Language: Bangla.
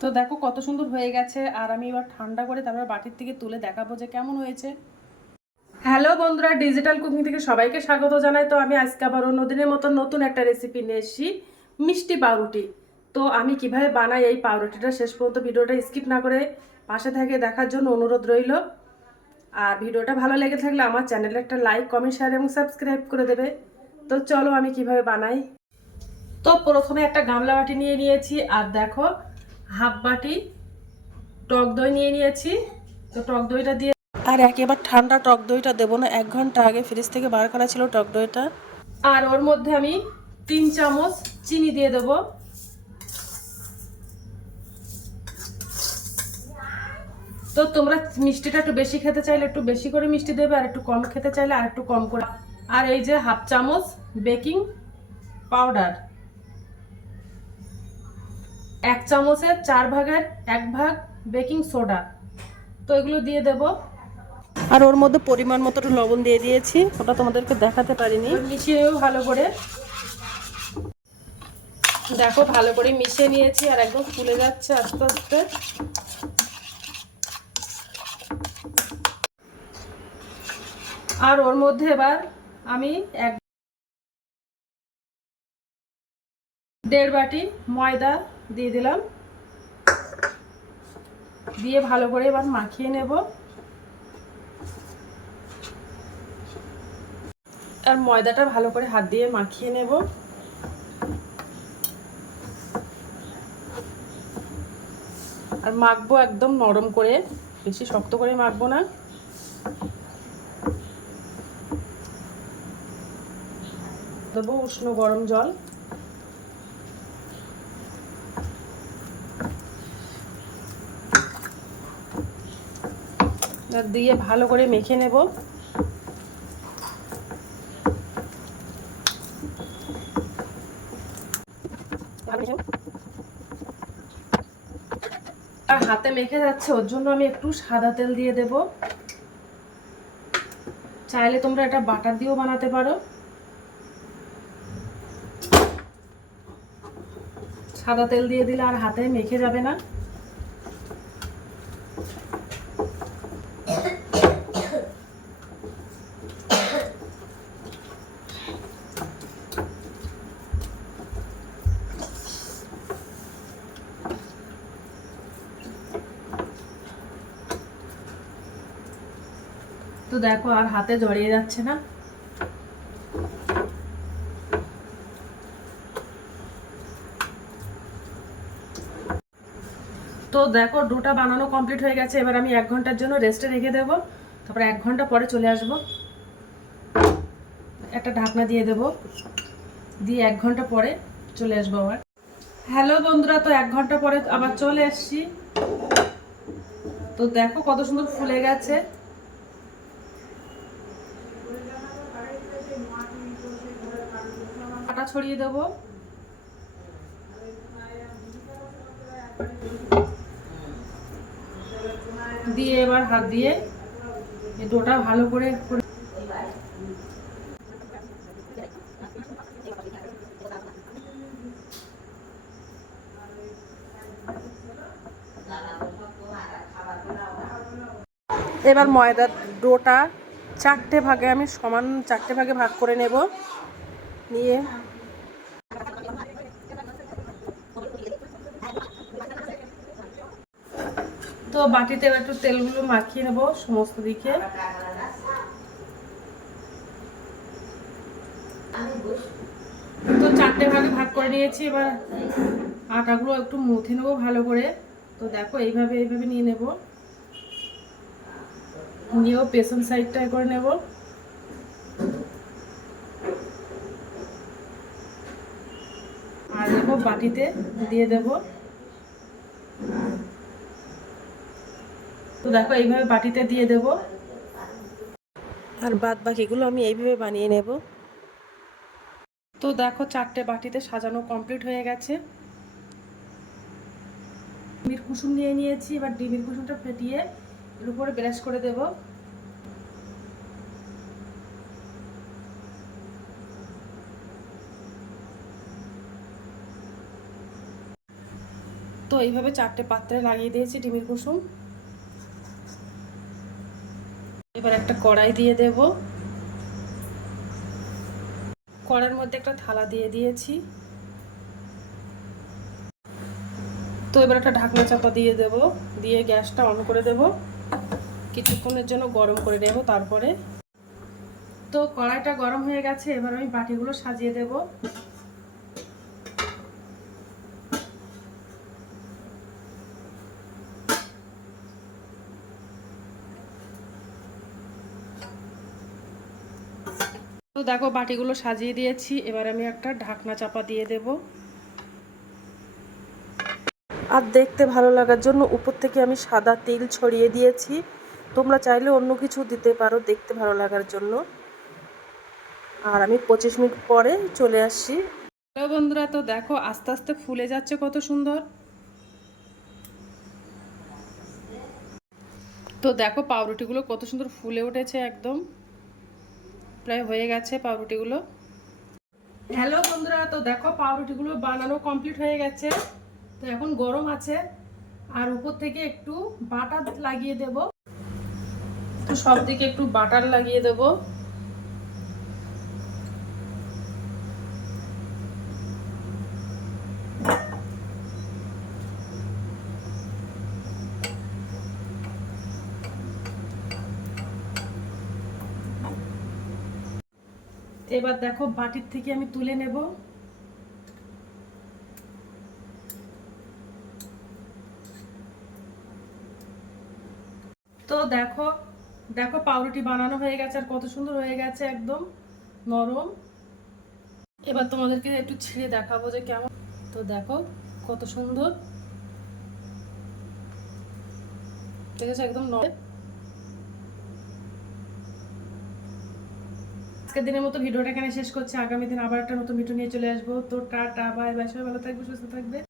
তো দেখো কত সুন্দর হয়ে গেছে। আর আমি এবার ঠান্ডা করে তারপর বাটির থেকে তুলে দেখাবো যে কেমন হয়েছে। হ্যালো বন্ধুরা, ডিজিটাল কুকিং থেকে সবাইকে স্বাগত জানাই। তো আমি আজকে আবার অন্যদিনের মতো নতুন একটা রেসিপি নিয়ে এসেছি, মিষ্টি পাউরুটি। তো আমি কীভাবে বানাই এই পাউরুটিটা শেষ পর্যন্ত ভিডিওটা স্কিপ না করে পাশে থেকে দেখার জন্য অনুরোধ রইল। আর ভিডিওটা ভালো লেগে থাকলে আমার চ্যানেলে একটা লাইক কমেন্ট শেয়ার এবং সাবস্ক্রাইব করে দেবে। তো চলো আমি কীভাবে বানাই। তো প্রথমে একটা গামলা বাটি নিয়ে নিয়েছি। আর দেখো হাফ বাটি টক দই নিয়ে নিয়েছি। তো টক দইটা দিয়ে আর একেবারে ঠান্ডা টক দইটা দেবো না। এক ঘণ্টা আগে ফ্রিজ থেকে বার করা ছিল টক দইটা। আর ওর মধ্যে আমি তিন চামচ চিনি দিয়ে দেবো। তো তোমরা মিষ্টিটা একটু বেশি খেতে চাইলে একটু বেশি করে মিষ্টি দেবে আর একটু কম খেতে চাইলে আর একটু কম করে। আর এই যে হাফ চামচ বেকিং পাউডার। এক চামচের চার ভাগের এক ভাগ বেকিং সোডা। তো এগুলো দিয়ে দেব। আর ওর মধ্যে পরিমাণ মতো লবণ দিয়ে দিয়েছি। ওটা তোমাদেরকে দেখাতে পারিনি। মিশিয়েও ভালো করে। দেখো ভালো করে মিশিয়ে নিয়েছি আর একদম ফুলে যাচ্ছে আস্তে আস্তে। আর ওর মধ্যে এবার আমি এক দেড় বাটি ময়দা দিয়ে দিলাম। দিয়ে ভালো করে এবার মাখিয়ে নেব। আর ময়দাটা ভালো করে হাত দিয়ে মাখিয়ে নেব। আর মাখবো একদম নরম করে, বেশি শক্ত করে মাখবো না। দেবো উষ্ণ গরম জল। দিয়ে ভালো করে মেখে নেব। আর হাতে মেখে যাচ্ছে, ওর জন্য আমি একটু সাদা তেল দিয়ে দেব। চাইলে তোমরা এটা বাটার দিয়েও বানাতে পারো। সাদা তেল দিয়ে দিলে আর হাতে মেখে যাবে না। দেখো আর হাতে জড়িয়ে যাচ্ছে না। তো দেখো ডোটা বানানো কমপ্লিট হয়ে গেছে, এবার আমি এক ঘণ্টার জন্য রেস্টে রেখে দেবো। তারপরে এক ঘণ্টা পরে চলে আসব। একটা ঢাকনা দিয়ে দেব। দিয়ে এক ঘণ্টা পরে চলে আসব আবার। হ্যালো বন্ধুরা, তো এক ঘণ্টা পরে আবার চলে আসছি তো দেখো কত সুন্দর ফুলে গেছে। আটা ছড়িয়ে দেবো। দিয়ে এবার হাত দিয়ে ডোটা ভালো করে- এবার ময়দার ডোটা চারটে ভাগে আমি সমান চারটে ভাগে ভাগ করে নেব। নিয়ে তো বাটিতে একটু তেলগুলো মাখিয়ে নেব সমস্ত দিকে। তো চারটে ভাগে ভাগ করে নিয়েছি, এবার আটাগুলো একটু মুথে নেব ভালো করে। তো দেখো এইভাবে এইভাবে নিয়ে নেব। নিয়েও পেছন সাইডটা করে নেব। আর দেখো বাটিতে দিয়ে দেবো। তো দেখো, এইভাবে বাটিতে দিয়ে দেব। আর বাদ বাকিগুলো আমি এইভাবে বানিয়ে নেব। তো দেখো, চারটে বাটিতে সাজানো কমপ্লিট হয়ে গেছে। ডিমের কুসুম নিয়ে নিয়েছি, এবার ডিমের কুসুমটা ফেটিয়ে এর উপরে ব্রাশ করে দেব। তো এইভাবে চারটে পাত্রে লাগিয়ে দিয়েছি ডিমের কুসুম। এবার একটা কড়াই দিয়ে দেব। কড়াইয়ের মধ্যে একটা থালা দিয়ে দিয়েছি। তো এবার একটা ঢাকনা চাপা দিয়ে দেব, দিয়ে গ্যাসটা অন করে দেব। কিছুক্ষণের জন্য গরম করে নেব তারপরে। তো কড়াইটা গরম হয়ে গেছে, এবার আমি বাটিগুলো সাজিয়ে দেব। দেখো, বাটিগুলো সাজিয়ে দিয়েছি। এবার আমি একটা ঢাকনা চাপা দিয়ে দেব। আর দেখতে ভালো লাগার জন্য উপর থেকে আমি সাদা তেল ছড়িয়ে দিয়েছি। তোমরা চাইলে অন্য কিছু দিতে পারো দেখতে ভালো লাগার জন্য। আর আমি পঁচিশ মিনিট পরে চলে আসছি। বন্ধুরা, তো দেখো, আস্তে আস্তে ফুলে যাচ্ছে কত সুন্দর। তো দেখো, পাউরুটিগুলো কত সুন্দর ফুলে উঠেছে একদম। প্রায় হয়ে গেছে পাউরুটিগুলো। হ্যালো বন্ধুরা, তো দেখো পাউরুটিগুলো বানানো কমপ্লিট হয়ে গেছে। তো এখন গরম আছে, আর উপর থেকে একটু বাটার লাগিয়ে দেব। তো সব দিকে একটু বাটার লাগিয়ে দেব। এবার দেখো বাটির থেকে আমি তুলে নেব। তো দেখো দেখো পাউরুটি বানানো হয়ে গেছে আর কত সুন্দর হয়ে গেছে একদম নরম। এবার তোমাদেরকে একটু ছিঁড়ে দেখাবো যে কেমন। তো দেখো কত সুন্দর। দেখেছ একদম নরম। আজকের দিনের মতো ভিডিওটা এখানে শেষ করছে। আগামী দিন আবার একটা নতুন ভিডিও নিয়ে চলে আসব। তো টাটা বাই বাই সবাই ভালো থাকবে, সুস্থ থাকবে।